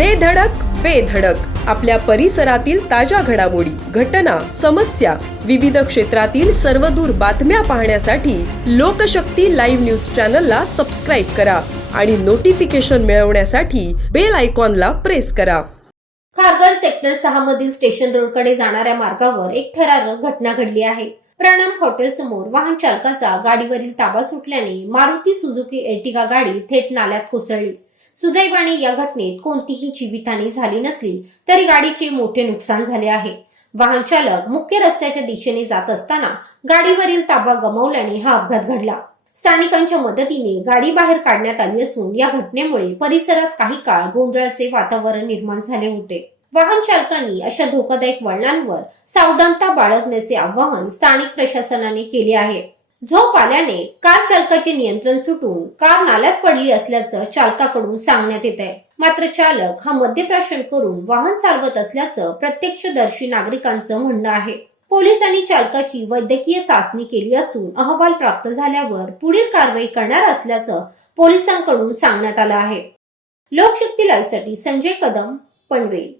दे धडक बेधडक आपल्या परिसरातील ताज्या घडामोडी घटना समस्या विविध क्षेत्रातील सर्वदूर बातम्या पाहण्यासाठी लोकशक्ती लाईव्ह न्यूज चॅनलला सबस्क्राईब करा आणि नोटिफिकेशन मिळवण्यासाठी बेल आयकॉनला प्रेस करा. खारघर सेक्टर सहा मधील स्टेशन रोडकडे जाणाऱ्या मार्गावर एक थरारक घटना घडली आहे. प्रणाम हॉटेल समोर वाहन चालकाचा गाडीवरील ताबा सुटल्याने मारुती सुझुकी एर्टिगा गाडी थेट नाल्यात कोसळली. सुदैवाने या घटनेत कोणतीही जीवितहानी झाली नसली तरी गाडीचे मोठे नुकसान झाले आहे. वाहन चालक मुख्य रस्त्याच्या दिशेने जात असताना गाडीवरील ताबा गमावल्याने हा अपघात घडला. स्थानिकांच्या मदतीने गाडी बाहेर काढण्यात आली असून या घटनेमुळे परिसरात काही काळ गोंधळाचे वातावरण निर्माण झाले होते. वाहन चालकांनी अशा धोकादायक वळणांवर सावधानता बाळगण्याचे आवाहन स्थानिक प्रशासनाने केले आहे. झोप आल्याने कार चालकाचे नियंत्रण सुटून कार नाल्यात पडली असल्याचं चालकाकडून सांगण्यात येत आहे मात्र चालक हा मद्यप्राशन करून वाहन चालवत असल्याचं प्रत्यक्षदर्शी नागरिकांचं म्हणणं आहे. पोलिसांनी चालकाची वैद्यकीय चाचणी केली असून अहवाल प्राप्त झाल्यावर पुढील कारवाई करणार असल्याचं पोलिसांकडून सांगण्यात आलं आहे. लोकशक्ती लाईव्हसाठी संजय कदम पनवेल.